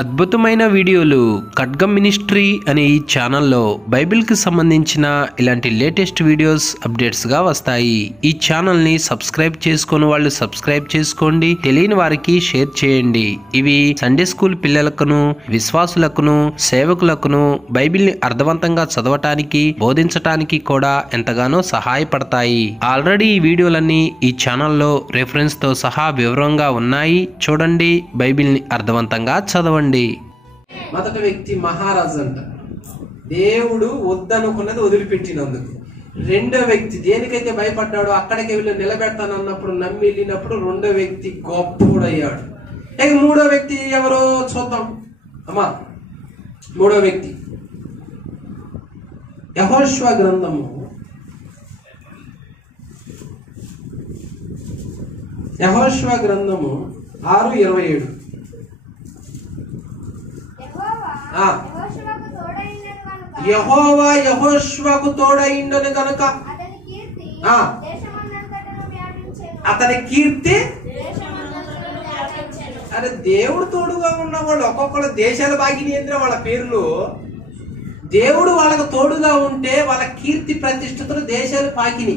అద్భుతమైన వీడియోలు ఖడ్గం మినిస్ట్రీ అనే ఈ ఛానల్లో బైబిల్కి సంబంధించిన ఇలాంటి లేటెస్ట్ వీడియోస్ అప్డేట్స్గా వస్తాయి. ఈ ఛానల్ని సబ్స్క్రైబ్ చేసుకుని వాళ్ళు సబ్స్క్రైబ్ చేసుకోండి, తెలియని వారికి షేర్ చేయండి. ఇవి సండే స్కూల్ పిల్లలకును, విశ్వాసులకును, సేవకులకును బైబిల్ని అర్థవంతంగా చదవటానికి, బోధించటానికి కూడా ఎంతగానో సహాయపడతాయి. ఆల్రెడీ ఈ వీడియోలన్నీ ఈ ఛానల్లో రెఫరెన్స్తో సహా వివరంగా ఉన్నాయి. చూడండి, బైబిల్ని అర్థవంతంగా చదవండి. మొదటి వ్యక్తి మహారాజు అంట, దేవుడు వద్దనుకున్నది వదిలిపెట్టినందుకు. రెండో వ్యక్తి దేనికైతే భయపడ్డాడో అక్కడికి వెళ్ళి నిలబెడతానన్నప్పుడు నమ్మి వెళ్ళినప్పుడు రెండో వ్యక్తి గొప్పడయ్యాడు. ఇక మూడో వ్యక్తి ఎవరో చూద్దాం అమ్మా. మూడో వ్యక్తి యెహోషువ గ్రంథము 6:27. యెహోవా యెహోషువకు తోడైండను గనుక అతని కీర్తి. అరే, దేవుడు తోడుగా ఉన్న వాళ్ళు ఒక్కొక్కరు దేశాల భాగ్యనియంత్ర వాళ్ళ పేర్లు. దేవుడు వాళ్ళకు తోడుగా ఉంటే వాళ్ళ కీర్తి ప్రతిష్టతలు దేశాలు పాకిని.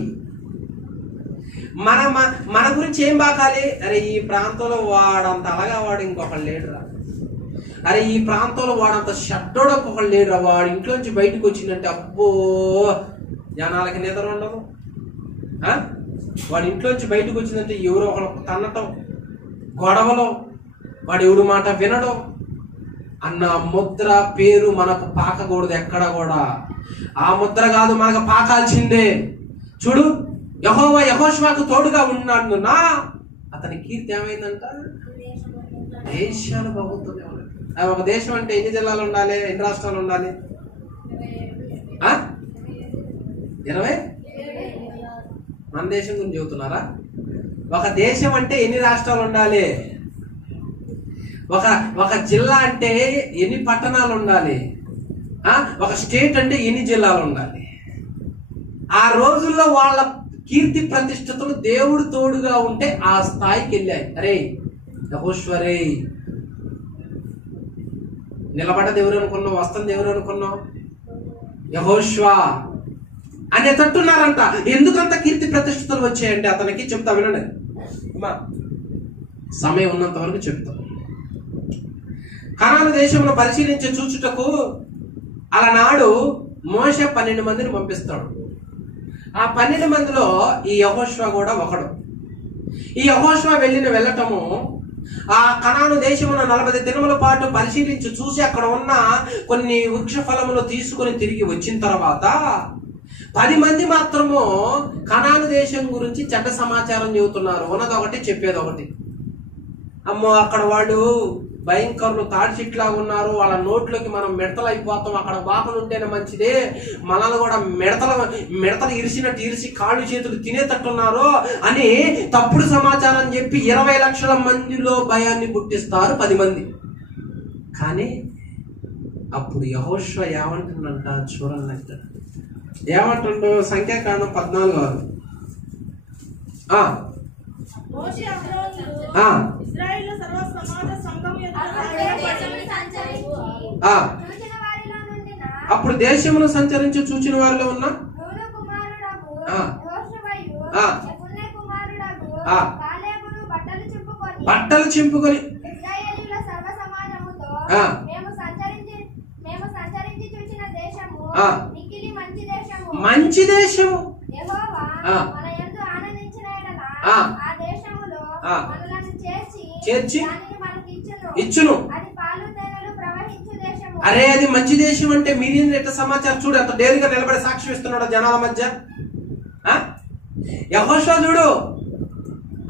మన గురించి ఏం బాకాలి? అరే, ఈ ప్రాంతంలో వాడంత అలాగా వాడు ఇంకొకళ్ళు లేడురా. అరే, ఈ ప్రాంతంలో వాడంత షడ్డోడు ఒకళ్ళు లేడురా. వాడు ఇంట్లోంచి బయటకు వచ్చిందంటే అబ్బో జనాలకి నిద్ర ఉండదు. వాడి ఇంట్లోంచి బయటకు వచ్చిందంటే ఎవరో ఒకళ్ళు తన్నటం, గొడవలో, వాడు ఎవడు మాట వినడం అన్న ముద్ర పేరు మనకు పాకకూడదు ఎక్కడ కూడా. ఆ ముద్ర కాదు మనకు పాకాల్సిందే. చూడు, యెహోవా యెహోషువకు తోడుగా ఉన్నాడు నా అతని కీర్తి ఏమైందంట? దేశాలు బాగుంటుంది. ఒక దేశం అంటే ఎన్ని జిల్లాలు ఉండాలి, ఎన్ని రాష్ట్రాలు ఉండాలి? 20. మన దేశం గురించి చెబుతున్నారా? ఒక దేశం అంటే ఎన్ని రాష్ట్రాలు ఉండాలి? ఒక జిల్లా అంటే ఎన్ని పట్టణాలు ఉండాలి? ఒక స్టేట్ అంటే ఎన్ని జిల్లాలు ఉండాలి? ఆ రోజుల్లో వాళ్ళ కీర్తి ప్రతిష్టతలు దేవుడు తోడుగా ఉంటే ఆ స్థాయికి వెళ్ళాయి. అరే యెహోషువరే, నిలబడ్డది ఎవరు అనుకున్నావు? వస్తుంది ఎవరు అనుకున్నావు? యెహోషువ అనే తట్టున్నారంట. ఎందుకంత కీర్తి ప్రతిష్టతలు వచ్చాయంటే అతనికి చెప్తా వినండి. సమయం ఉన్నంత వరకు చెప్తా. కనాను దేశంలో పరిశీలించి చూచుటకు అలనాడు మోషే 12 మందిని పంపిస్తాడు. ఆ 12 మందిలో ఈ యెహోషువ కూడా ఒకడు. ఈ యెహోషువ వెళ్ళటము ఆ కనాను దేశమున 40 దినముల పాటు పరిశీలించి చూసి అక్కడ ఉన్న కొన్ని వృక్ష ఫలములు తీసుకుని తిరిగి వచ్చిన తర్వాత 10 మంది మాత్రము కనాను దేశం గురించి చెడ్డ సమాచారం చెబుతున్నారు. ఉన్నది ఒకటి, చెప్పేది ఒకటి. అమ్మో, అక్కడ వాళ్ళు భయంకరులు, తాడి చెట్లాగా ఉన్నారు, వాళ్ళ నోట్లోకి మనం మిడతలు అయిపోతాం, అక్కడ బాకులు ఉంటేనే మంచిదే, మనల్ని కూడా మిడతలు ఇరిసినట్టు ఇరిసి కాళ్ళు చేతులు తినేటట్టున్నారు అని తప్పుడు సమాచారం చెప్పి 20 లక్షల మందిలో భయాన్ని పుట్టిస్తారు 10 మంది. కానీ అప్పుడు యెహోషువ ఏమంటుందంట చూడండి. ఇక్కడ ఏమంటుండో సంఖ్యాకాండం 14. అప్పుడు దేశమును సంచరించి చూచిన వారిలో ఉన్న బట్టలు చింపుకొని మంచి దేశము చేర్చి ఇచ్చును. అరే, అది మంచి దేశం అంటే మీరే ఎట్లా సమాచారం? చూడు, ఎంత డేరుగా నిలబడి సాక్ష్యం ఇస్తున్నాడు జనాల మధ్య. యెహోషువ చూడు,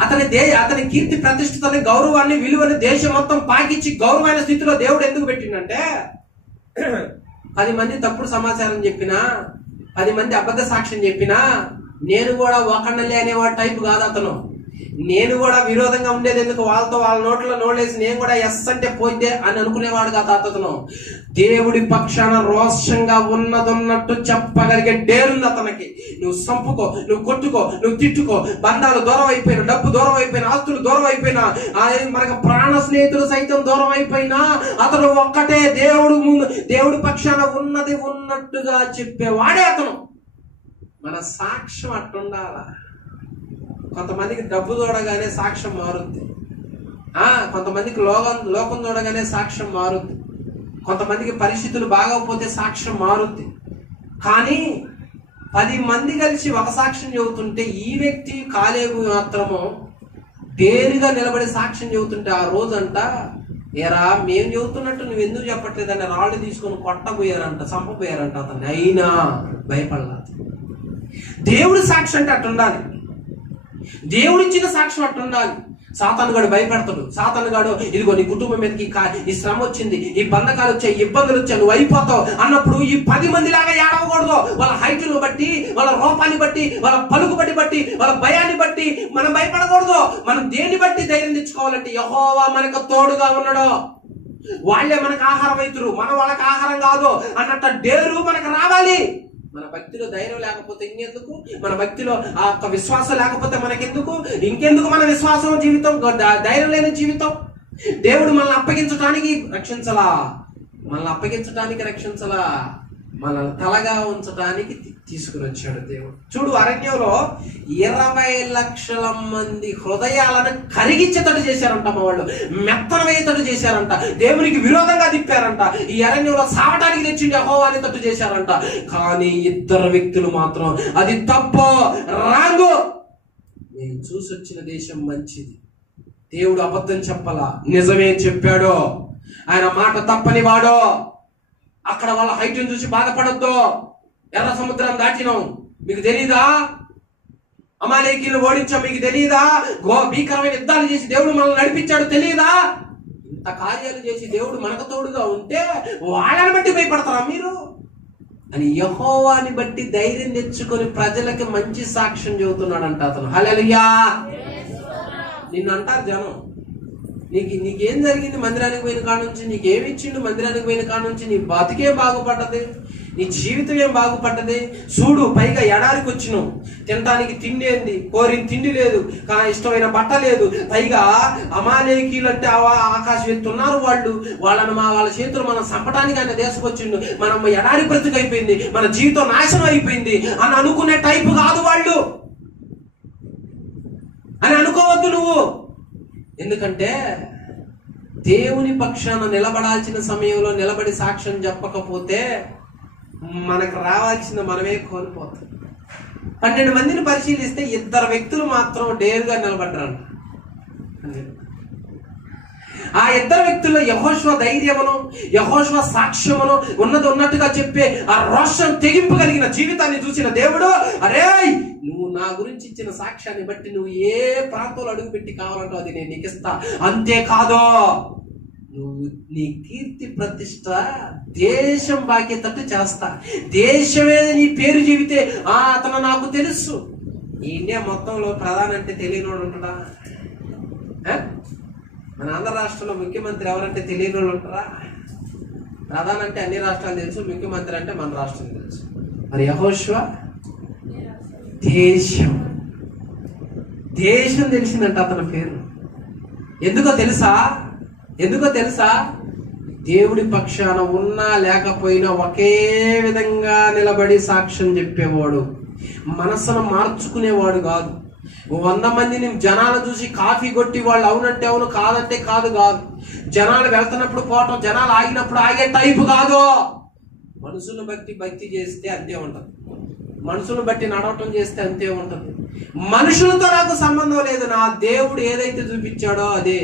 అతని కీర్తి ప్రతిష్టతని, గౌరవాన్ని, విలువని దేశం మొత్తం పాకిచ్చి గౌరవమైన స్థితిలో దేవుడు ఎందుకు పెట్టిండంటే 10 మంది తప్పుడు సమాచారం చెప్పినా, 10 మంది అబద్ధ సాక్ష్యం చెప్పినా నేను కూడా ఒకళ్ళలే అనేవాడు టైపు కాదు అతను. నేను కూడా విరోధంగా ఉండేది ఎందుకు, వాళ్ళతో వాళ్ళ నోట్లో నోళ్ళేసి నేను కూడా ఎస్ అంటే పోయితే అని అనుకునేవాడు కాదు అతను. దేవుడి పక్షాన రోషంగా ఉన్నదన్నట్టు చెప్పగలిగే డేరుంది అతనికి. నువ్వు సంపుకో, నువ్వు కొట్టుకో, నువ్వు తిట్టుకో, బంధాలు దూరం అయిపోయినా, డబ్బు దూరం అయిపోయినా, ఆస్తులు దూరం అయిపోయినా, మనకు ప్రాణ స్నేహితులు సైతం దూరం అయిపోయినా అతను ఒక్కటే దేవుడి పక్షాన ఉన్నది ఉన్నట్టుగా చెప్పేవాడే అతను. మన సాక్ష్యం అట్టుండాలా. కొంతమందికి డబ్బు చూడగానే సాక్ష్యం మారుద్ది, కొంతమందికి లోకం చూడగానే సాక్ష్యం మారుద్ది, కొంతమందికి పరిస్థితులు బాగోకపోతే సాక్ష్యం మారుద్ది. కానీ 10 మంది కలిసి ఒక సాక్ష్యం చెబుతుంటే ఈ వ్యక్తి కాలేబు మాత్రము డేరుగా నిలబడి సాక్ష్యం చెబుతుంటే ఆ రోజంట, ఏరా మేము చెబుతున్నట్టు నువ్వు ఎందుకు చెప్పట్లేదని రాళ్ళు తీసుకొని కొట్టబోయారంట, చంపబోయారంట అతన్ని. అయినా భయపడలా. దేవుడి సాక్షి అంటే అట్టుండాలి, దేవుడిచ్చిన సాక్ష్యం అట్టుండాలి. సాతానుగాడు భయపెడతాడు. సాతానుగాడు ఇదిగో నీ కుటుంబం మీదకి ఈ శ్రమ వచ్చింది, ఈ బంధకాలు వచ్చాయి, ఇబ్బందులు వచ్చాయి, నువ్వు అయిపోతావు అన్నప్పుడు ఈ 10 మంది లాగా ఏడవకూడదు. వాళ్ళ హైట్ను బట్టి, వాళ్ళ రూపాన్ని బట్టి, వాళ్ళ పలుకుబడి బట్టి, వాళ్ళ భయాన్ని బట్టి మనం భయపడకూడదు. మనం దేన్ని బట్టి ధైర్యం తెచ్చుకోవాలంటే యెహోవా మనకు తోడుగా ఉన్నాడు, వాళ్ళే మనకు ఆహారం అవుతురు, మనం వాళ్ళకి ఆహారం కాదు అన్నట్టు డేరు మనకు రావాలి. మన భక్తిలో ధైర్యం లేకపోతే ఇంకెందుకు, మన భక్తిలో ఆ యొక్క విశ్వాసం లేకపోతే మనకెందుకు, ఇంకెందుకు మన విశ్వాసం జీవితం, ధైర్యం లేని జీవితం. దేవుడు మనల్ని అప్పగించడానికి రక్షించలా, మనల్ని తలగా ఉంచడానికి తీసుకుని వచ్చాడు దేవుడు. చూడు, అరణ్యంలో 20 లక్షల మంది హృదయాలను కరిగించేటట్టు చేశారంట, మా వాళ్ళు మెత్తనమయ్యేటట్టు చేశారంట, దేవునికి విరోధంగా తిప్పారంట, ఈ అరణ్యంలో సావటానికి తెచ్చిండి యెహోవాని తట్టు చేశారంట. కానీ 2 వ్యక్తులు మాత్రం అది తప్పు, రాంగు. నేను చూసి వచ్చిన దేశం మంచిది, దేవుడు అబద్ధం చెప్పలా, నిజమే చెప్పాడు, ఆయన మాట తప్పని వాడు. అక్కడ వాళ్ళ హైట్ని చూసి బాధపడొద్దు. ఎర్ర సముద్రం దాటినాం, మీకు తెలీదా? అమాలేకీలను ఓడించాం, మీకు తెలీదా? భీకరమైన యుద్ధాలు చేసి దేవుడు మనల్ని నడిపించాడు, తెలీదా? ఇంత కార్యాలు చేసి దేవుడు మనకు తోడుగా ఉంటే వాళ్ళని బట్టి భయపడతారా మీరు అని యెహోవాని బట్టి ధైర్యం తెచ్చుకొని ప్రజలకి మంచి సాక్ష్యం చెబుతున్నాడంట అతను. హల్లెలూయా. నిన్ను అంటారు జనం, నీకేం జరిగింది మందిరానికి పోయిన కాడ నుంచి, నీకేమి ఇచ్చిండు మందిరానికి పోయిన కాడ నుంచి, నీ బతికే బాగుపడ్డది, నీ జీవితం ఏం బాగుపడ్డది, చూడు పైగా ఎడారికి వచ్చినావు, తినడానికి తిండి ఏంది, కోరిన తిండి లేదు, ఇష్టమైన బట్ట లేదు, పైగా అమాలేకీలు అంటే ఆకాశం ఎత్తున్నారు వాళ్ళ చేతులు మనం చంపడానికి ఆయన దేశకొచ్చిండు, మనం ఎడారి బ్రతుకైపోయింది, మన జీవితం నాశనం అయిపోయింది అని అనుకునే టైపు కాదు వాళ్ళు అని అనుకోవద్దు నువ్వు. ఎందుకంటే దేవుని పక్షాన నిలబడాల్సిన సమయంలో నిలబడి సాక్ష్యం చెప్పకపోతే మనకు రావాల్సిన మనమే కోల్పోతాం. 12 మందిని పరిశీలిస్తే 2 వ్యక్తులు మాత్రం డేరుగా నిలబడ్డారు. ఆ 2 వ్యక్తుల్లో యెహోషువ ధైర్యమును, యెహోషువ సాక్ష్యమును, ఉన్నట్టుగా చెప్పే ఆ రోషం తెగింపు కలిగిన జీవితాన్ని చూసిన దేవుడు, అరే నువ్వు నా గురించి ఇచ్చిన సాక్ష్యాన్ని బట్టి నువ్వు ఏ ప్రాంతంలో అడుగుపెట్టి కావాలంటో అది నేను నీకు ఇస్తా, అంతేకాదు నువ్వు నీ కీర్తి ప్రతిష్ట దేశం బాకేటట్టు చేస్తా, దేశమే నీ పేరు చెబితే అతను నాకు తెలుసు. ఈ ఇండియా మొత్తంలో ప్రధాని అంటే తెలియనోడు ఉంటాడా? మన ఆంధ్ర రాష్ట్రంలో ముఖ్యమంత్రి ఎవరంటే తెలియని వాళ్ళు ఉంటారా? ప్రధాని అంటే అన్ని రాష్ట్రాలు తెలుసు, ముఖ్యమంత్రి అంటే మన రాష్ట్రం తెలుసు. మరి యెహోషువ దేశం తెలిసిందంట అతని పేరు. ఎందుకో తెలుసా? దేవుడి పక్షాన ఉన్నా లేకపోయినా ఒకే విధంగా నిలబడి సాక్ష్యం చెప్పేవాడు, మనసును మార్చుకునేవాడు కాదు. 100 మందిని జనాలు చూసి కాఫీ కొట్టి వాళ్ళు అవునంటే అవును, కాదంటే కాదు. జనాలు వెళ్తున్నప్పుడు పోవటం, జనాలు ఆగినప్పుడు ఆగే టైపు కాదు. మనుషులను బట్టి భక్తి చేస్తే అంతే ఉంటది, మనుషులను బట్టి నడవటం చేస్తే అంతే ఉంటది. మనుషులతో నాకు సంబంధం లేదు, నా దేవుడు ఏదైతే చూపించాడో అదే.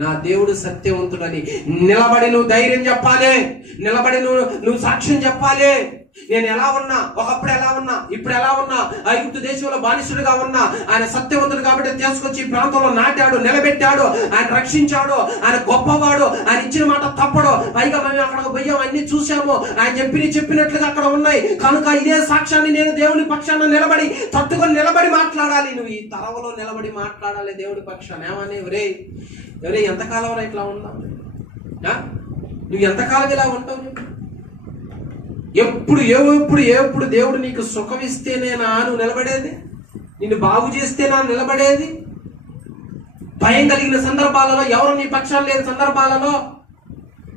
నా దేవుడు సత్యవంతుడని నిలబడి నువ్వు ధైర్యం చెప్పాలి, నిలబడి నువ్వు సాక్ష్యం చెప్పాలి. నేను ఎలా ఉన్నా, ఒకప్పుడు ఎలా ఉన్నా, ఇప్పుడు ఎలా ఉన్నా, ఐగుప్తు దేశంలో బానిసుడిగా ఉన్నా ఆయన సత్యవంతుడు కాబట్టి తీసుకొచ్చి ఈ ప్రాంతంలో నాటాడు, నిలబెట్టాడు, ఆయన రక్షించాడు, ఆయన గొప్పవాడు, ఆయన ఇచ్చిన మాట తప్పడు. పైగా మేము అక్కడికి పోయాం, అన్ని చూసాము, ఆయన చెప్పినట్లుగా అక్కడ ఉన్నాయి. కనుక ఇదే సాక్ష్యాన్ని నేను దేవుని పక్షాన నిలబడి తట్టుకొని నిలబడి మాట్లాడాలి. నువ్వు ఈ తరవలో నిలబడి మాట్లాడాలి దేవుడి పక్షాన. ఏమని ఎవరే ఎంతకాలం ఇట్లా ఉన్నావు? నువ్వు ఎంతకాలం ఇలా ఉంటావు? ఎప్పుడు దేవుడు నీకు సుఖం ఇస్తేనేనా నువ్వు నిలబడేది? నిన్ను బాగు చేస్తేనా నిలబడేది? భయం కలిగిన సందర్భాలలో, ఎవరు నీ పక్షాలు లేని సందర్భాలలో,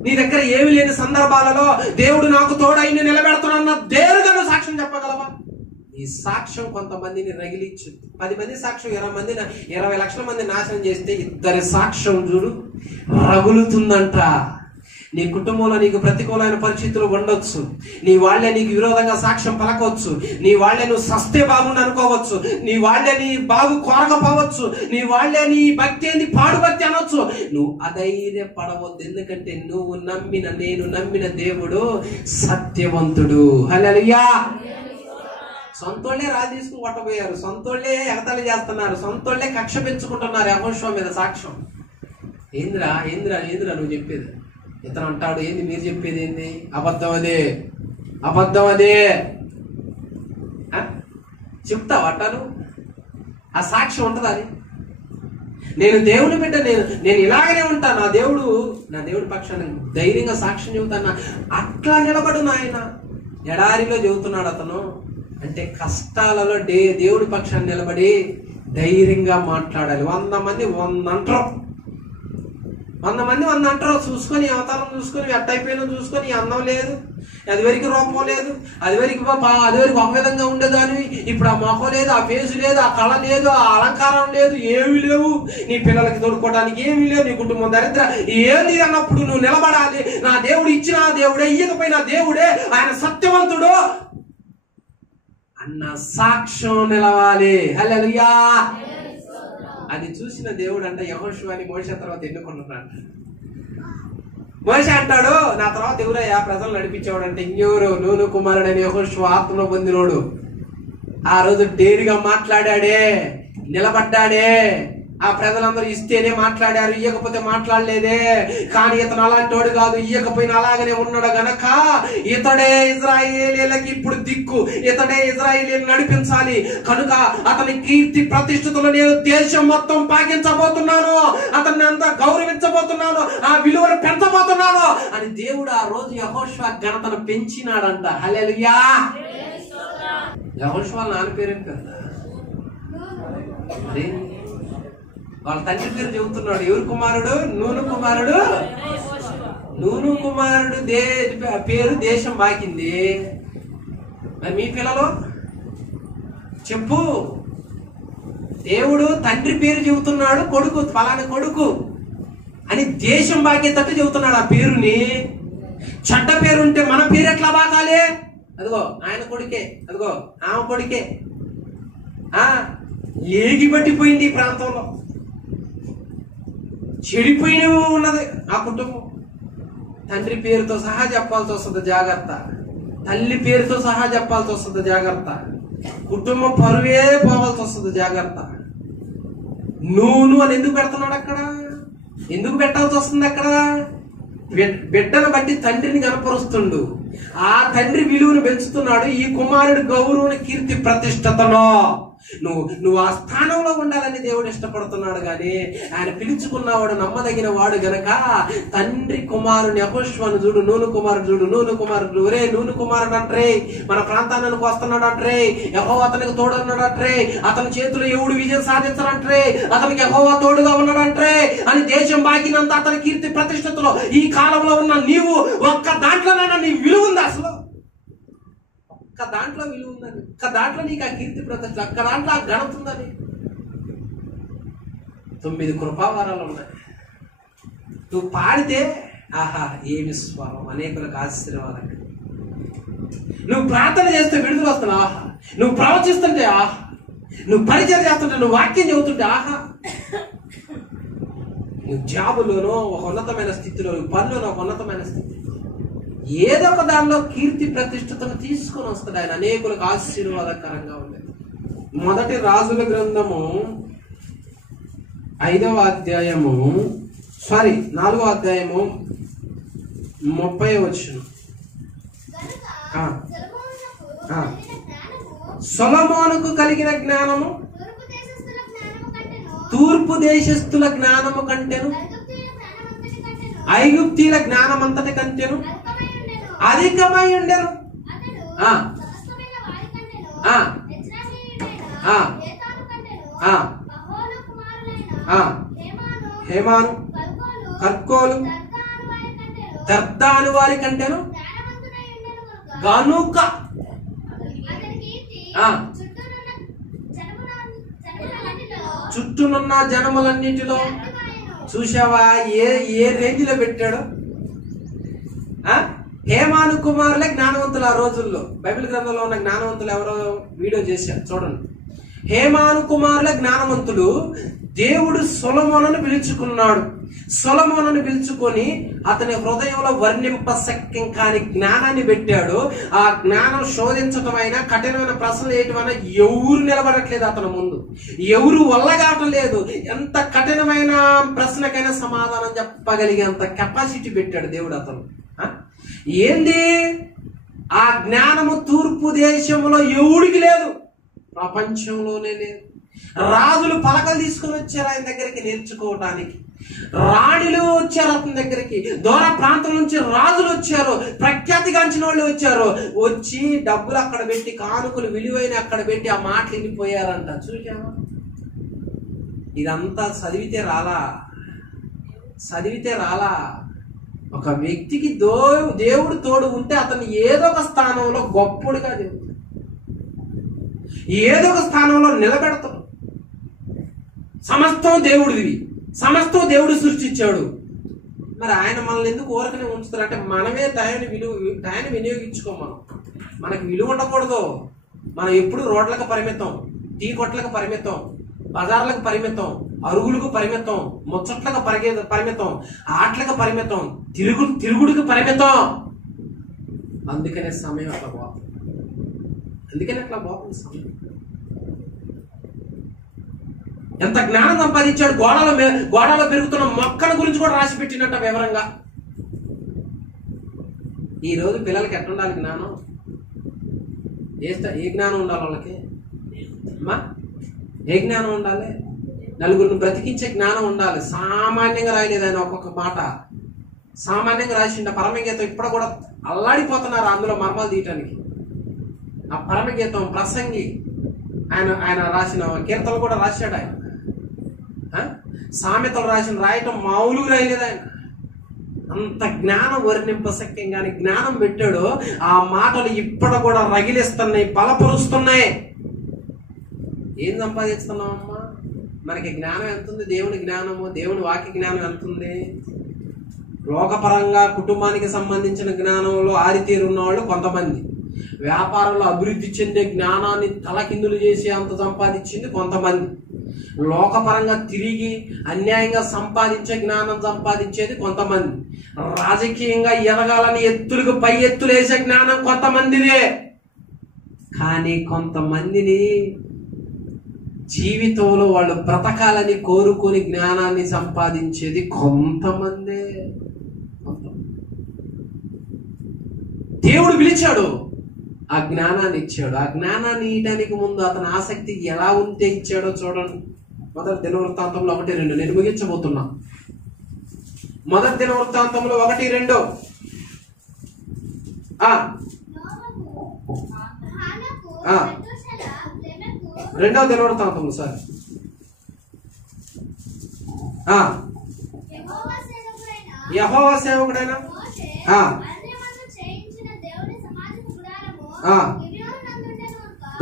నీ దగ్గర ఏమి లేని సందర్భాలలో దేవుడు నాకు తోడై నిలబెడుతున్నా దేవుడుగా నువ్వు సాక్ష్యం చెప్పగలవా? ఈ సాక్ష్యం కొంతమందిని రగిలించు. 10 మంది సాక్ష్యం 20 లక్షల మంది నాశనం చేస్తే 2 సాక్ష్యం చూడు రగులుతుందంట. నీ కుటుంబంలో నీకు ప్రతికూలమైన పరిస్థితులు ఉండొచ్చు, నీ వాళ్లే నీకు విరోధంగా సాక్ష్యం పలకవచ్చు, నీ వాళ్లే నువ్వు సస్తే బాగుండి అనుకోవచ్చు, నీ వాళ్లే నీ బాగు కోరకపోవచ్చు, నీ వాళ్లే నీ భక్తి ఏంది పాడు భక్తి అనొచ్చు. నువ్వు అధైర్యపడవద్దు, ఎందుకంటే నేను నమ్మిన దేవుడు సత్యవంతుడు. హల్లెలూయా. సొంతోళ్లే రాజు తీసుకుని కొట్టబోయారు, సొంతోళ్లే ఎగతాళి చేస్తున్నారు, సొంతోళ్లే కక్ష పెంచుకుంటున్నారు యెహోషువ మీద సాక్ష్యం. ఏంద్రా నువ్వు చెప్పేది? ఇతను అంటాడు, ఏంది మీరు చెప్పేది ఏంది? అబద్ధం అదే చెప్తావు అంటాను. ఆ సాక్ష్యం ఉంటుందా? అది నేను దేవుని బిడ్డ, నేను ఇలాగనే ఉంటా, నా దేవుడి పక్షాన్ని ధైర్యంగా సాక్ష్యం చెబుతాను. అట్లా నిలబడు నాయన. ఎడారిలో చెబుతున్నాడు అతను, అంటే కష్టాలలో దేవుడి పక్షాన్ని నిలబడి ధైర్యంగా మాట్లాడాలి. 100 మంది 100 అంటారు, 100 మంది 100 అంటారు. చూసుకొని అవతారం చూసుకొని ఎట్టయిపోయినా చూసుకొని అందం లేదు, అది వరకు రూపం లేదు, అది వరకు ఒక విధంగా ఉండేదాన్ని, ఇప్పుడు ఆ మొఖం లేదు, ఆ ఫేసు లేదు, ఆ కళ లేదు, ఆ అలంకారం లేదు, ఏమీ లేవు, నీ పిల్లలకి తోడుకోవడానికి ఏమీ లేవు, నీ కుటుంబం దరిద్ర ఏది అన్నప్పుడు నువ్వు నిలబడాలి. నా దేవుడు ఇచ్చిన దేవుడే, ఇయ్యకపోయినా దేవుడే, ఆయన సత్యవంతుడు అన్న సాక్ష్యం నిలవాలి. హల్లెలూయా. అది చూసిన దేవుడు అంట యెహోషువని మోషే తర్వాత ఎన్నుకుంటున్నాడు. మోషే అంటాడు, నా తర్వాత ఎవరయ్యా ప్రజలు నడిపించేవాడు అంటే ఇంకెవరు? నూను కుమారుడని యెహోషువ, ఆత్మలో పొందినోడు. ఆ రోజు డేరిగా మాట్లాడాడే, నిలబడ్డాడే. ఆ ప్రజలందరూ ఇస్తేనే మాట్లాడారు, ఇయ్యకపోతే మాట్లాడలేదే. కానీ ఇతను అలాంటి వాడు కాదు, ఇయ్యకపోయినా అలాగనే ఉన్నాడు గనక ఇతడే ఇజ్రాయేలీలకి ఇప్పుడు దిక్కు, ఇతడే ఇజ్రాయేలీలు నడిపించాలి. కనుక అతని కీర్తి ప్రతిష్ఠతలో నేను దేశం మొత్తం పాకించబోతున్నాను, అతన్ని అంతా గౌరవించబోతున్నాను, ఆ విలువను పెంచబోతున్నాను అని దేవుడు ఆ రోజు యెహోషువ ఘనతను పెంచినాడంట. హల్లెలూయా. యెహోషువ నాన్న పేరేం కదా, వాళ్ళ తండ్రి పేరు చెబుతున్నాడు. ఎవరు కుమారుడు? నూను కుమారుడు పేరు దేశం బాకింది. మరి మీ పిల్లలు చెప్పు. దేవుడు తండ్రి పేరు చెబుతున్నాడు, కొడుకు ఫలానా కొడుకు అని దేశం బాకేటట్టు చెబుతున్నాడు. ఆ పేరుని చెడ్డ పేరుంటే మన పేరు ఎట్లా బాకాలి? అదిగో ఆయన కొడుకే, అదిగో ఆమె కొడుకే. లేగి పట్టిపోయింది ఈ ప్రాంతంలో, చెడిపోయిన ఉన్నది ఆ కుటుంబం. తండ్రి పేరుతో సహా చెప్పాల్సి వస్తుంది జాగ్రత్త, తల్లి పేరుతో సహా చెప్పాల్సి వస్తుంది జాగ్రత్త, కుటుంబం పరువే పోవాల్సి వస్తుంది జాగ్రత్త. నూను అని ఎందుకు పెడుతున్నాడు అక్కడ? ఎందుకు పెట్టాల్సి వస్తుంది అక్కడ? బిడ్డను బట్టి తండ్రిని కనపరుస్తుండు, ఆ తండ్రి విలువను పెంచుతున్నాడు. ఈ కుమారుడు గౌరవం, కీర్తి, ప్రతిష్టతలో నువ్వు ఆ స్థానంలో ఉండాలని దేవుడు ఇష్టపడుతున్నాడు. గాని ఆయన పిలుచుకున్నవాడు నమ్మదగిన వాడు గనక తండ్రి కుమారుని యెహోషువను చూడు, నూను కుమారుడు ఒరే నూను కుమారుడు అంటరే, మన ప్రాంతానికి వస్తున్నాడు అంటరే, యెహోవా అతనికి తోడున్నాడు అంటరే, అతని చేతిలో ఎవడు విజయం సాధించాలంటరే, అతనికి యెహోవా తోడుగా ఉన్నాడంటరే అని దేశం బాకినంత అతని కీర్తి ప్రతిష్టతలో ఈ కాలంలో ఉన్న నీవు ఒక్క దాంట్లోనైనా నీ విలువ ఉంది? అసలు ఒక్క దాంట్లో విలువ ఉందని, ఒక్క దాంట్లో నీకు ఆ కీర్తి ప్రతిష్ట, ఒక్క దాంట్లో ఆ ఘనత ఉందని. 9 కృపావారాలు ఉన్నాయి. నువ్వు పాడితే ఆహా ఏమి స్వరం, అనేకులకు ఆశీర్వాదం. నువ్వు ప్రార్థన చేస్తే విడుదల వస్తున్నా ఆహా, నువ్వు ప్రవచిస్తుంటే ఆహా, నువ్వు పరిచయం చేస్తుంటే, నువ్వు వాక్యం చెబుతుంటే ఆహా. నువ్వు జాబులోనో ఒక ఉన్నతమైన స్థితిలో, పనిలోనో ఒక ఉన్నతమైన స్థితి, ఏదో ఒక దానిలో కీర్తి ప్రతిష్టతను తీసుకొని వస్తాడు ఆయన, అనేకులకు ఆశీర్వాదకరంగా ఉండేది. మొదటి రాజుల గ్రంథము 4వ అధ్యాయము 30వ వచనం. సొలొమోనుకు కలిగిన జ్ఞానము తూర్పు దేశస్థుల జ్ఞానము కంటేను, ఐగుప్తీల జ్ఞానమంతటి కంటేను అధికమై ఉండెను. హేమాను, కర్కోలు, దర్దాను వారి కంటేను గనుక చుట్టూనున్న జనములన్నిటిలో చూసావా ఏ రేంజ్ లో పెట్టాడు. హేమాను కుమారులే జ్ఞానవంతులు. ఆ రోజుల్లో బైబిల్ గ్రంథంలో ఉన్న జ్ఞానవంతులు ఎవరో వీడియో చేశారు చూడండి. హేమాను కుమారులే జ్ఞానవంతులు. దేవుడు సొలొమోనును పిలుచుకున్నాడు. సొలొమోనును పిలుచుకొని అతని హృదయంలో వర్ణింపశక్యం కాని జ్ఞానాన్ని పెట్టాడు. ఆ జ్ఞానం శోధించటమైనా, కఠినమైన ప్రశ్నలు వేయటమైనా ఎవరు నిలబడట్లేదు అతని ముందు, ఎవరు వల్ల కావట్లేదు. ఎంత కఠినమైన ప్రశ్నకైనా సమాధానం చెప్పగలిగేంత కెపాసిటీ పెట్టాడు దేవుడు అతను. ఏంది ఆ జ్ఞానము? తూర్పు దేశంలో ఎవడికి లేదు, ప్రపంచంలోనే లేదు. రాజులు పలకలు తీసుకుని వచ్చారు ఆయన దగ్గరికి నేర్చుకోవటానికి. రాణులు వచ్చారు అతని దగ్గరికి. దూర ప్రాంతం నుంచి రాజులు వచ్చారు, ప్రఖ్యాతిగాంచిన వాళ్ళు వచ్చారు. వచ్చి డబ్బులు అక్కడ పెట్టి, కానుకలు విలువైన అక్కడ పెట్టి ఆ మాటలు వెళ్ళిపోయారంట. చూసావా? ఇదంతా చదివితే రాలా. ఒక వ్యక్తికి దేవుడు తోడు ఉంటే అతను ఏదో ఒక స్థానంలో గొప్పడుగా దేవుడు ఏదో ఒక స్థానంలో నిలబెడతాడు. సమస్తం దేవుడిది, సమస్తం దేవుడు సృష్టించాడు. మరి ఆయన మనల్ని ఎందుకు ఊరకనే ఉంచుతారు అంటే మనమే టైంని వినియోగించుకోం. మనకి విలువ ఉండకూడదు. మనం ఎప్పుడు రోడ్లకు పరిమితం, టీ కొట్లకు పరిమితం, బజార్లకు పరిమితం, అరుగులకు పరిమితం, ముచ్చట్లకు పరిమితం, ఆటలకు పరిమితం, తిరుగుడికి పరిమితం. అందుకనే సమయం అట్లా పోతుంది. సమయం. ఎంత జ్ఞానం సంపాదించాడు. గోడలో పెరుగుతున్న మొక్కల గురించి కూడా రాసి పెట్టినట్ట వివరంగా. ఈ రోజు పిల్లలకి ఎట్టుండాలి జ్ఞానం? ఏ జ్ఞానం ఉండాలి వాళ్ళకి? ఏ జ్ఞానం ఉండాలి? నలుగురిని బ్రతికించే జ్ఞానం ఉండాలి. సామాన్యంగా రాయలేదు ఆయన ఒక్కొక్క మాట, సామాన్యంగా రాసిండ. పరమగీతం ఇప్పుడు కూడా అల్లాడిపోతున్నారు అందులో మర్మాలు తీయటానికి. ఆ పరమగీతం ప్రసంగి ఆయన రాసిన కీర్తనలు కూడా రాశాడు ఆయన. సామెతలు రాయటం మామూలుగా రాయలేదు ఆయన. అంత జ్ఞానం వర్ణింపశక్యం కానీ జ్ఞానం పెట్టాడు. ఆ మాటలు ఇప్పుడు కూడా రగిలిస్తున్నాయి, బలపరుస్తున్నాయి. ఏం సంపాదిస్తున్నామమ్మా? మనకి జ్ఞానం ఎంత ఉంది? దేవుని జ్ఞానము, దేవుని వాక్య జ్ఞానం ఎంత ఉంది? లోకపరంగా కుటుంబానికి సంబంధించిన జ్ఞానంలో ఆరితేరున్న వాళ్ళు కొంతమంది, వ్యాపారంలో అభివృద్ధి చెందే జ్ఞానాన్ని తలకిందులు చేసి అంత సంపాదించింది కొంతమంది, లోకపరంగా తిరిగి అన్యాయంగా సంపాదించే జ్ఞానం సంపాదించేది కొంతమంది, రాజకీయంగా ఎదగాలని ఎత్తులకు పై ఎత్తులు వేసే జ్ఞానం కొంతమందిదే. కానీ కొంతమందిని జీవితంలో వాళ్ళు బ్రతకాలని కోరుకొని జ్ఞానాన్ని సంపాదించేది కొంతమందే. దేవుడు పిలిచాడు, ఆ జ్ఞానాన్ని ఇచ్చాడు. ఆ జ్ఞానాన్ని ఇవ్వడానికి ముందు అతని ఆసక్తి ఎలా ఉంటే ఇచ్చాడో చూడండి. మొదటి దినవృత్తాంతంలో 1-2 నేను ముగించబోతున్నా. మొదటి దినవృత్తాంతంలో 1-2 రెండవ దినవృత్తాంతంలో సార్ యెహోవా సేవకుడైన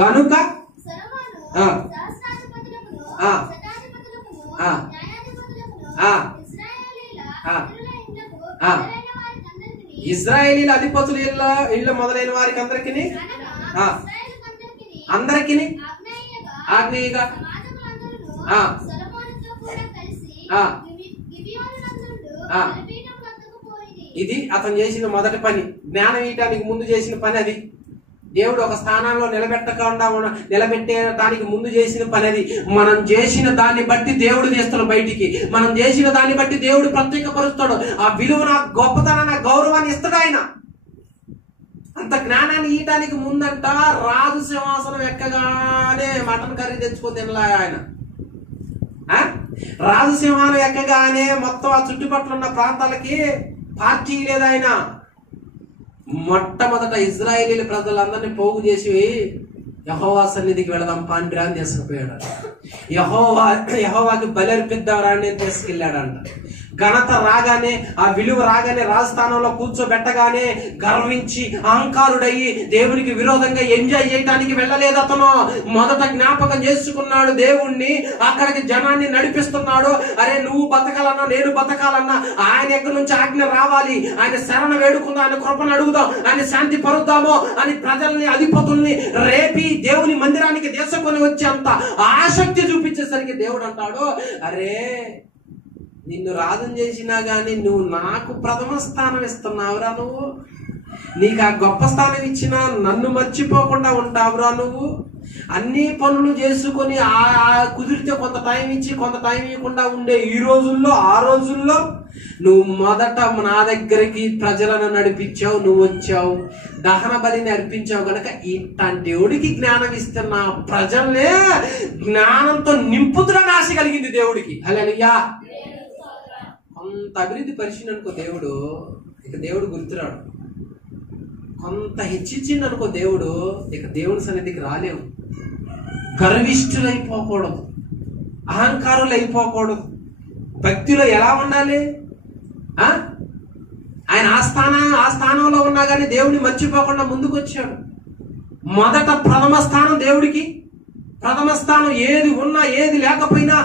గనుక ఇశ్రాయేలీల అధిపతులు ఇళ్ళ మొదలైన వారికి అందరికి ఆజ్ఞేయగా ఇది అతను చేసిన మొదటి పని. జ్ఞానం ఇయటానికి ముందు చేసిన పని అది. దేవుడు ఒక స్థానంలో నిలబెట్టడానికి ముందు చేసిన పని అది. మనం చేసిన దాన్ని బట్టి దేవుడు చేస్తాడు బయటికి. మనం చేసిన దాన్ని బట్టి దేవుడు ప్రత్యేకపరుస్తాడు. ఆ విలువన, గొప్పతనాన్ని, గౌరవాన్ని ఇస్తాడు ఆయన. అంత జ్ఞానాన్ని ఇయటానికి ముందంట రాజు సింహాసనం ఎక్కగానే మటన్ కర్రీ తెచ్చుకొని తినలే ఆయన. రాజు సింహాసనం ఎక్కగానే మొత్తం ఆ చుట్టుపక్కల ఉన్న ప్రాంతాలకి పార్టీ లేదు ఆయన. మొట్టమొదట ఇజ్రాయేలీల ప్రజలందరినీ పోగు చేసి యెహోవా సన్నిధికి వెళదాం పాండ్రా అని తీసుకుపోయాడు. యెహోవాకి బలి అర్పిద్దాం రాని తీసుకెళ్ళాడంట. ఘనత రాగానే, ఆ విలువ రాగానే, రాజస్థానంలో కూర్చోబెట్టగానే గర్వించి అహంకారుడయ్యి దేవునికి విరోధంగా ఎంజాయ్ చేయడానికి వెళ్ళలేదు అతను. మొదట జ్ఞాపకం చేసుకున్నాడు దేవుణ్ణి. అక్కడికి జనాన్ని నడిపిస్తున్నాడు. అరే నువ్వు బతకాలన్నా, నేను బతకాలన్నా ఆయన దగ్గర నుంచి ఆజ్ఞ రావాలి. ఆయన శరణ వేడుకుందాం, ఆయన కృపను అడుగుదాం, ఆయన శాంతి పరుద్దాము అని ప్రజల్ని, అధిపతుల్ని రేపి దేవుని మందిరానికి తీసుకొని వచ్చేంత ఆసక్తి చూపించేసరికి దేవుడు అంటాడు, అరే నిన్ను రాజం చేసినా గాని నువ్వు నాకు ప్రథమ స్థానం ఇస్తున్నావురా. నువ్వు నీకు ఆ గొప్ప స్థానం ఇచ్చినా నన్ను మర్చిపోకుండా ఉంటావురా. నువ్వు అన్ని పనులు చేసుకొని కుదిరితే కొంత టైం ఇచ్చి కొంత టైం ఇవ్వకుండా ఉండే ఈ రోజుల్లో, ఆ రోజుల్లో నువ్వు మొదట నా దగ్గరికి ప్రజలను నడిపించావు. నువ్వు వచ్చావు, దహన బలిని అర్పించావు కనుక ఇట్లాంటి దేవుడికి జ్ఞానం ఇస్తున్న ప్రజల్నే జ్ఞానంతో నింపుతున్న ఆశ కలిగింది దేవుడికి. హల్లెలూయా. కొంత అభివృద్ధి పరిచింది అనుకో దేవుడు, ఇక దేవుడు గుర్తురాడు. కొంత హెచ్చించింది అనుకో దేవుడు, ఇక దేవుని సన్నిధికి రాలేవు. గర్విష్ఠులైపోకూడదు, అహంకారులు అయిపోకూడదు. భక్తిలో ఎలా ఉండాలి? ఆయన ఆ స్థానంలో ఉన్నా కానీ దేవుడిని మర్చిపోకుండా ముందుకు వచ్చాడు. మొదట ప్రథమ స్థానం దేవుడికి. ప్రథమ స్థానం ఏది ఉన్నా ఏది లేకపోయినా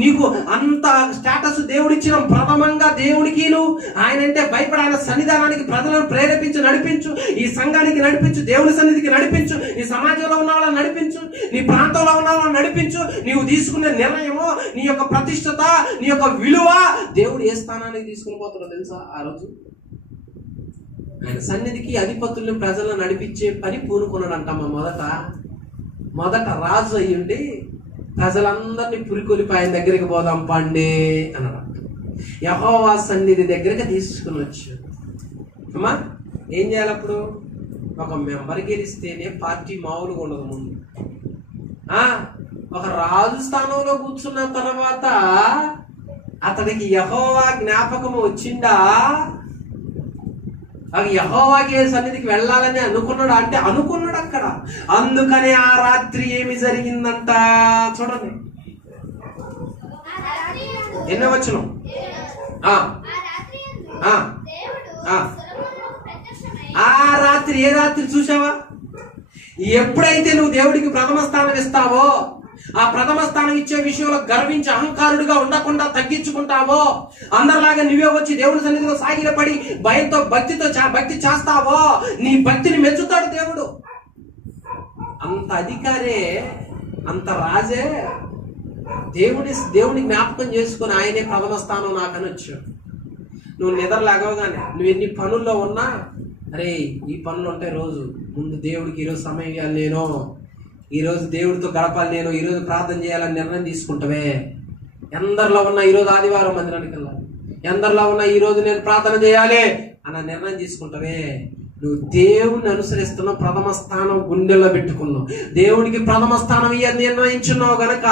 నీకు అంత స్టేటస్ దేవుడిచ్చిన ప్రథమంగా దేవుడికి. నువ్వు ఆయన అంటే భయపడి ఆయన సన్నిధానానికి ప్రజలను ప్రేరేపించు, నడిపించు. ఈ సంఘానికి నడిపించు, దేవుని సన్నిధికి నడిపించు, ఈ సమాజంలో ఉన్న వాళ్ళని నడిపించు, నీ ప్రాంతంలో ఉన్న వాళ్ళని నడిపించు. నీవు తీసుకునే నిర్ణయము, నీ యొక్క ప్రతిష్టత, నీ యొక్క విలువ దేవుడు ఏ స్థానానికి తీసుకుని పోతాడో తెలుసా? ఆ రోజు ఆయన సన్నిధికి అధిపతుల్ని, ప్రజలను నడిపించే పని పూనుకున్నాడంటమ్మా. మొదట రాజు అయ్యుండి ప్రజలందరినీ పురికొలిపి ఆయన దగ్గరికి పోదాం పండే అన్నాడు. యెహోవా సన్నిధి దగ్గరికి తీసుకుని వచ్చాడు. అమ్మా ఏం చేయాలి అప్పుడు? ఒక మెంబర్ గెలిస్తేనే పార్టీ మామూలుగా ఉండదు. ముందు ఒక రాజు స్థానంలో కూర్చున్న తర్వాత అతనికి యెహోవా జ్ఞాపకం వచ్చిందా? యెహోవాకి సన్నిధికి వెళ్ళాలని అనుకున్నాడు అంటే అనుకున్నాడు అక్కడ. అందుకనే ఆ రాత్రి ఏమి జరిగిందంట చూడండి. ఎన్నో వచనం? ఆ రాత్రి, ఏ రాత్రి చూసావా? ఎప్పుడైతే నువ్వు దేవుడికి ప్రథమ స్థానం ఇస్తావో, ఆ ప్రథమ స్థానం ఇచ్చే విషయంలో గర్వించి అహంకారుడిగా ఉండకుండా తగ్గించుకుంటావో, అందరిలాగా నువ్వే వచ్చి దేవుడి సన్నిధిలో సాగిలపడి భయంతో భక్తి చేస్తావో, నీ భక్తిని మెచ్చుతాడు దేవుడు. అంత అధికారే, అంత రాజే దేవుని జ్ఞాపకం చేసుకుని ఆయనే ప్రథమ స్థానం నాకని వచ్చాడు. నువ్వు నిద్రలాగవగానే, నువ్వు ఎన్ని పనుల్లో ఉన్నా, అరే ఈ పనులు ఉంటాయి రోజు, ముందు దేవుడికి ఈరోజు సమయం ఇవ్వాలి, నేను ఈరోజు దేవుడితో గడపాలి, నేను ఈరోజు ప్రార్థన చేయాలని నిర్ణయం తీసుకుంటావే. ఎందరిలో ఉన్నా ఈరోజు ఆదివారం మందిరానికి వెళ్ళాలి, ఎందరిలో ఉన్నా ఈరోజు నేను ప్రార్థన చేయాలి అన్న నిర్ణయం తీసుకుంటావే. నువ్వు దేవుణ్ణి అనుసరిస్తున్నావు, ప్రథమ స్థానం గుండెల్లో పెట్టుకున్నావు. దేవుడికి ప్రథమ స్థానం నిర్ణయించున్నావు గనక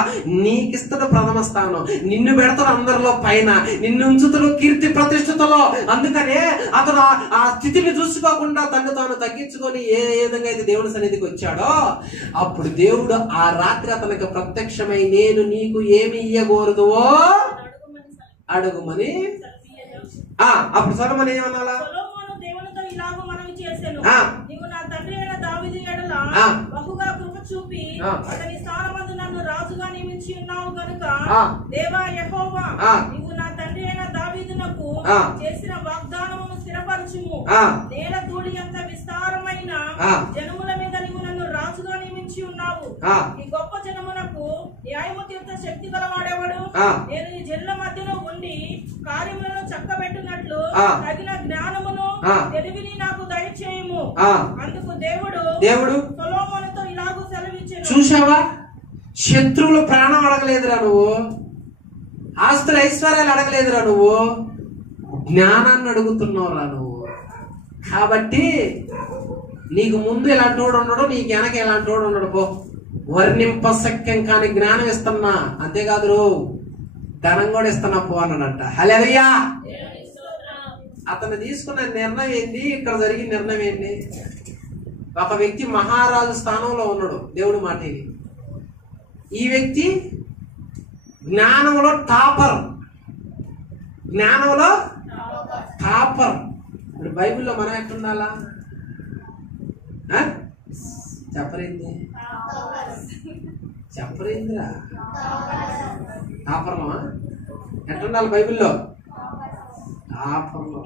నీకిస్తాడు ప్రథమ స్థానం. నిన్ను పెడతాడు అందరిలో పైన, నిన్ను ఉంచుతాడు కీర్తి ప్రతిష్టతలో. అందుకనే అతను ఆ స్థితిని చూసుకోకుండా తను తాను తగ్గించుకొని ఏ విధంగా అయితే దేవుని సన్నిధికి వచ్చాడో, అప్పుడు దేవుడు ఆ రాత్రి అతనికి ప్రత్యక్షమై, నేను నీకు ఏమి ఇయ్యకూడదువో అడుగుమని. అప్పుడు సొలొమోను ఏమనాలా? నీవు నా తండ్రి అయిన దావీదు ఎడల బహుగా కృప చూపి అతని స్థానమందు నన్ను రాజుగా నియమించి ఉన్నావు కనుక, దేవా యెహోవా, నీవు నా తండ్రి అయిన దావీదునకు చేసిన వాగ్దానమును స్థిరపరచుము. నేల ధూళి అంత విస్తారమైన జనముల మీద నీవు నన్ను రాజుగా నియమించి ఉన్నావు. ఈ గొప్ప జనమునకు న్యాయము తీర్చ శక్తి గలవాడెవడు? నేను ఈ జనుల మధ్యలో ఉండి కార్యములను చక్కబెట్టునట్లు తగిన జ్ఞానమును తెలివిని నాకు దయచేయు. అందుకు దేవుడు సొలొమోనుతో ఇలాగూ సెలవిచ్చెను. చూశావా, శత్రువులు ప్రాణం అడగలేదురా నువ్వు, ఆస్తుల ఐశ్వర్యాలు అడగలేదురా నువ్వు, జ్ఞానాన్ని అడుగుతున్నావురా నువ్వు. కాబట్టి నీకు ముందు ఇలాంటి వాడు ఉండడు, నీకు వెనక ఇలాంటి వాడు ఉండడు. పో, వర్ణింపశక్యం కాని జ్ఞానం ఇస్తున్నా, అంతేకాదు ధనం కూడా ఇస్తున్నా పో అన్నాడంట. హల్లెలూయా. అతను తీసుకున్న నిర్ణయం ఏంటి, ఇక్కడ జరిగిన నిర్ణయం ఏంటి? ఒక వ్యక్తి మహారాజు స్థానంలో ఉన్నాడు, దేవుడు మాట ఇది. ఈ వ్యక్తి జ్ఞానంలో టాపర్, జ్ఞానంలో టాపర్. ఇప్పుడు బైబిల్లో మనం ఎట్టుండాలా? చెప్పరేంది, చెప్పరేందిరా? టాపర్లమా? ఎట్టుండాలి బైబిల్లో? టాపర్లో.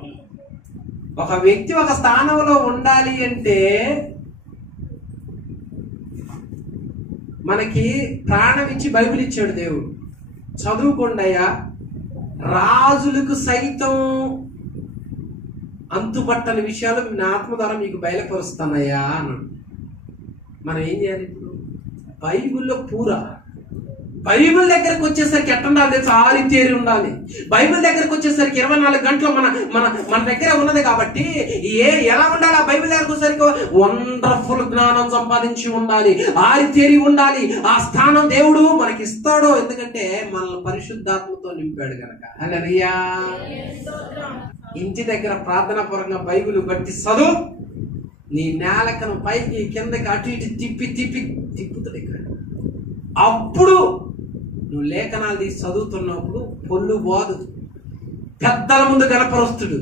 ఒక వ్యక్తి ఒక స్థానంలో ఉండాలి అంటే మనకి ప్రాణం ఇచ్చి బైబిల్ ఇచ్చాడు దేవుడు. చదువుకోండయ్యా, రాజులకు సైతం అంతుపట్టని విషయాలు నా ఆత్మ ద్వారా మీకు బయలుపరుస్తానయ్యా అన్నాడు. మనం ఏం చేయాలి ఇప్పుడు? బైబిల్లో పూరా, బైబిల్ దగ్గరకు వచ్చేసరికి ఎట్లా ఉండాలి? చాలా తేరి ఉండాలి. బైబిల్ దగ్గరకు వచ్చేసరికి 24 గంటలు మన మన మన దగ్గర ఉన్నది కాబట్టి ఎలా ఉండాలి? ఆ బైబిల్ దగ్గరకు వచ్చేసరికి వండర్ఫుల్ జ్ఞానం సంపాదించి ఉండాలి, ఆరితేరి ఉండాలి. ఆ స్థానం దేవుడు మనకి ఇస్తాడు, ఎందుకంటే మనల్ని పరిశుద్ధాత్మతో నింపాడు కనుక. హల్లెలూయా. ఇంటి దగ్గర ప్రార్థనా పరంగా బైబిల్ బట్టి చదువు, నీ నేలకను పైకి కిందకి అటు ఇటు తిప్పుతుంది ఇక్కడ. అప్పుడు నువ్వు లేఖనాలు తీసి చదువుతున్నప్పుడు పొల్లు బాదు. పెద్దల ముందు గణపరుస్తుడు,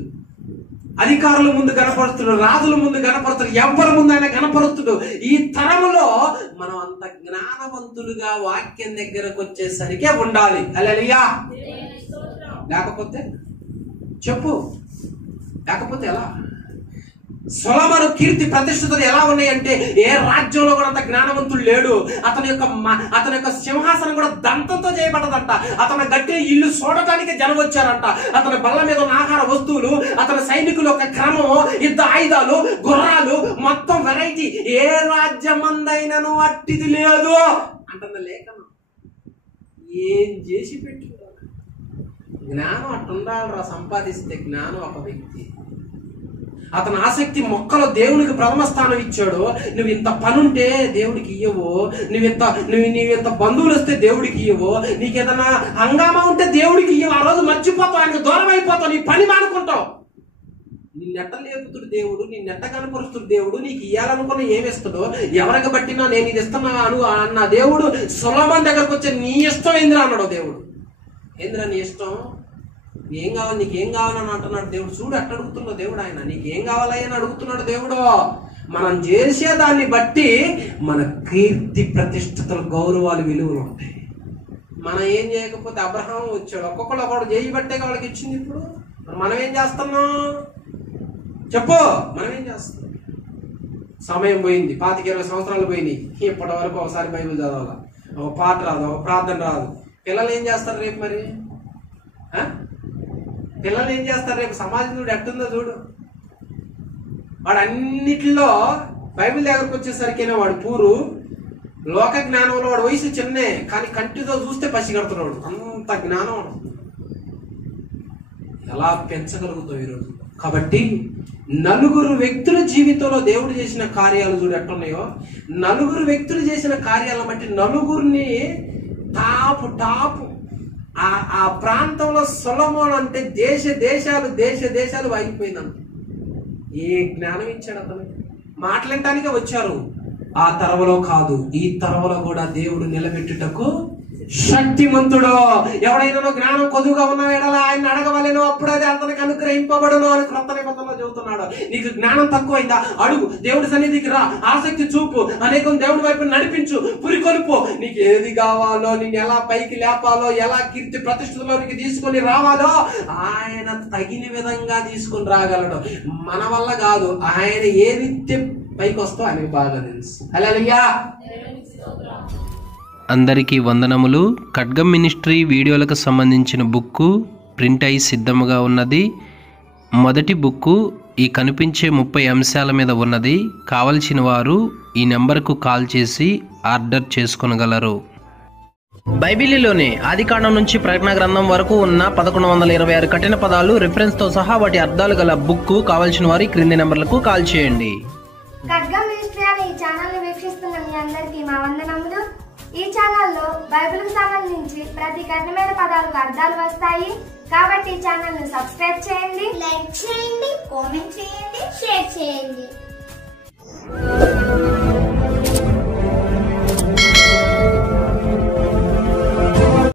అధికారుల ముందు గణపరుస్తుడు, రాజుల ముందు గణపరుస్తుడు, ఎవరి ముందు ఆయన గణపరుస్తుడు. ఈ తరములో మనం అంత జ్ఞానవంతులుగా వాక్యం దగ్గరకు వచ్చేసరికే ఉండాలి. హల్లెలూయా. లేకపోతే చెప్పు, లేకపోతే ఎలా? సొలొమోను కీర్తి ప్రతిష్టతలు ఎలా ఉన్నాయంటే ఏ రాజ్యంలో కూడా అంత జ్ఞానవంతుడు లేడు. అతని యొక్క సింహాసనం కూడా దంతంతో చేయబడదంట. అతని గట్టి ఇల్లు చూడటానికి జనం వచ్చారంట. అతని బల్ల మీద ఉన్న ఆహార వస్తువులు, అతని సైనికుల యొక్క క్రమము, యుద్ధ ఆయుధాలు, గుర్రాలు, మొత్తం వెరైటీ ఏ రాజ్యమందైనను అట్టిది లేదు అంటుంది లేఖనం. ఏం చేసి పెట్టు జ్ఞానం అట్టుండాలరా. సంపాదిస్తే జ్ఞానం ఒక వ్యక్తి, అతని ఆసక్తి మొక్కలో దేవునికి ప్రథమ స్థానం ఇచ్చాడు. నువ్వు ఇంత పనుంటే దేవుడికి ఇయ్యవు, నువ్వింత బంధువులు వస్తే దేవుడికి ఇయ్యవు, నీకేదన్నా హంగామా ఉంటే దేవుడికి ఇయ్యవు. ఆ రోజు మర్చిపోతావు, ఆయనకు దూరం అయిపోతావు, నీ పని మానుకుంటావు. నిన్నెట్ట లేపుతుడు దేవుడు, నిన్నెట్ట కనపరుస్తుడు దేవుడు. నీకు ఇయ్యాలనుకున్న ఏమిస్తాడో, ఎవరికి బట్టినా నేను ఇది ఇస్తున్నా అన్న దేవుడు సొలొమోను దగ్గరకు వచ్చి నీ ఇష్టం ఏందిరా అన్నాడు దేవుడు. ఏందిరా నీ ఇష్టం? ఏం కావాలి, నీకేం కావాలని అంటున్నాడు దేవుడు. చూడు ఎట్ట అడుగుతున్నాడు దేవుడు. ఆయన నీకేం కావాలని అడుగుతున్నాడు దేవుడు. మనం చేసే దాన్ని బట్టి మన కీర్తి ప్రతిష్టతలు, గౌరవాలు, విలువలు ఉంటాయి. మనం ఏం చేయకపోతే అబ్రహాం వచ్చాడు, ఒక్కొక్కడు ఒకడు చేయబట్టే వాళ్ళకి ఇచ్చింది. ఇప్పుడు మనం ఏం చేస్తున్నాం చెప్పు? మనం ఏం చేస్తున్నాం? సమయం పోయింది, 25-20 సంవత్సరాలు పోయినాయి. ఇప్పటి వరకు ఒకసారి బైబిల్ చదవాలి, ఒక పాట రాదు, ఒక ప్రార్థన రాదు. పిల్లలు ఏం చేస్తారు రేపు? మరి పిల్లలు ఏం చేస్తారు రేపు? సమాజం చూడు ఎట్టుందో చూడు. వాడు అన్నిటిలో బైబిల్ దగ్గరకు వచ్చేసరికైనా వాడు పూరు, లోక జ్ఞానంలో వాడు వయసు చిన్నే, కానీ కంటితో చూస్తే పసిగడుతున్నాడు. అంత జ్ఞానం ఎలా పెంచగలుగుతావు ఈరోజు? కాబట్టి నలుగురు వ్యక్తుల జీవితంలో దేవుడు చేసిన కార్యాలు చూడు ఎట్టున్నాయో. నలుగురు వ్యక్తులు చేసిన కార్యాలను బట్టి నలుగురిని టాపు ఆ ప్రాంతంలో సొలొమోను అంటే దేశ దేశాలు వాగిపోయిందంట. ఏ జ్ఞానం ఇచ్చాడు అతను? మాట్లాడటానికే వచ్చారు. ఆ తరవలో కాదు, ఈ తరవలో కూడా దేవుడు నిలబెట్టుటకు శక్తిమంతుడు. ఎవడైనా జ్ఞానం కొద్దుగా ఉన్న ఎడల ఆయన అడగవలెను, అప్పుడు అది అతనికి అనుగ్రహింపబడును అని క్రొత్త నిబంధనలో చెబుతున్నాడు. నీకు జ్ఞానం తక్కువైందా? అడుగు, దేవుడి సన్నిధికి రా, ఆసక్తి చూపు, అనేకం దేవుడి వైపు నడిపించు, పురికొల్పు. నీకు ఏది కావాలో, నిన్ను ఎలా పైకి లేపాలో, ఎలా కీర్తి ప్రతిష్టలోనికి తీసుకొని రావాలో ఆయన తగిన విధంగా తీసుకొని రాగలడు. మన వల్ల కాదు, ఆయన ఏ రీతి పైకి వస్తో ఆయనకు బాగా తెలుసు. హల్లెలూయా. అందరికీ వందనములు. ఖడ్గం మినిస్ట్రీ వీడియోలకు సంబంధించిన బుక్కు ప్రింట్ అయి సిద్ధముగా ఉన్నది. మొదటి బుక్కు ఈ కనిపించే 30 అంశాల మీద ఉన్నది. కావలసిన వారు ఈ నెంబర్కు కాల్ చేసి ఆర్డర్ చేసుకొనగలరు. బైబిలులోని ఆదికాండం నుంచి ప్రకటన గ్రంథం వరకు ఉన్న 1126 కఠిన పదాలు రిఫరెన్స్తో సహా వాటి అర్థాలు గల బుక్ కావలసిన వారి క్రింది నెంబర్లకు కాల్ చేయండి. ఖడ్గం మినిస్ట్రీ అనే ఈ ఛానల్ ని వీక్షిస్తున్న మీ అందరికీ మా వందనములు. ఈ ఛానల్లో బైబిల్కి సంబంధించి ప్రతి కఠినమైన పదాలకు అర్థాలు వస్తాయి. కాబట్టి ఈ ఛానల్ ని సబ్స్క్రైబ్ చేయండి, లైక్ చేయండి, కామెంట్ చేయండి, షేర్ చేయండి.